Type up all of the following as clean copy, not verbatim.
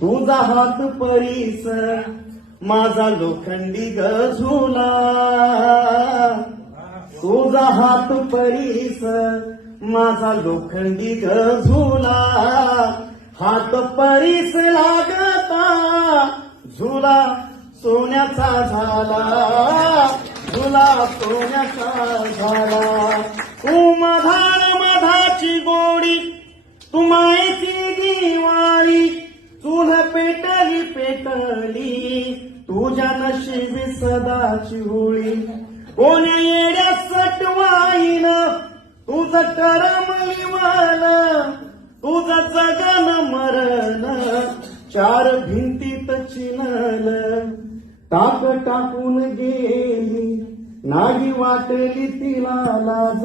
तुझा हात परीस माझा लोखंडी गझुला, तुझा हात परीस माझा लोखंडी गझुला, हात परीस लागता झुला सोन्याचा झाला, झुला सोन्याचा झाला. तू मधार मधाची गोडी, तू मायेची दिवाळी, चूल पेटली पेटली तुझ्या नशिबी सदाची होळी. कोण्या येड्या सटवाईन तुझं करमलीवान, तुझं जगन मरण चार भिंतीत चिनल. टाक टाकून गेली नाही वाटली तिला लाज,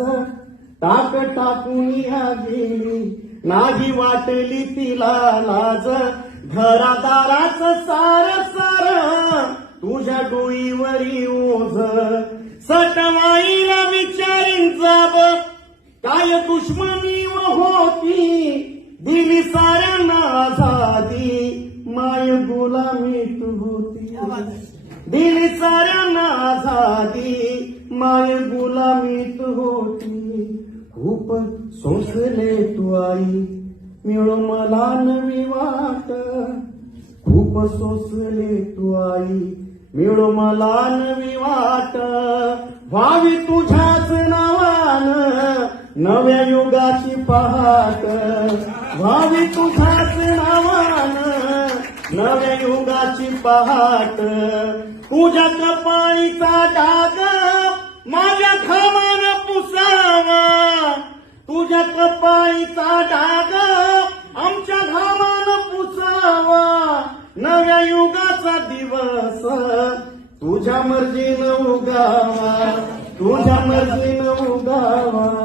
टाक टाकून गेली नाही वाटली तिला लाज. घरादाराच सार सार तुझ्या डोईवरी ओझ, सटवाईला विचारीन जाब काय दुश्मनी होती, दिली साऱ्यांना आझादी माय गुलामीत होती, दिली साऱ्यांना आझादी माय गुलामीत होती. खूप सोसले तू आई मिळो मला नवी वाट, खूप सोसले तू आई मिळो मला नवी वाट. व्हावी तुझ्याच नावान नव्या युगाची पहाट, व्हावी तुझ्याच नावान नव्या युगाची पहाट. तुझ्या कपाळीचा डाग माझ्या घामान पुसावा, तुझ्या कपाळीचा डाग आमच्या घामान पुसावा. नव्या युगाचा दिवस तुझ्या मर्जीनं उगावा, तुझ्या मर्जीनं उगावा.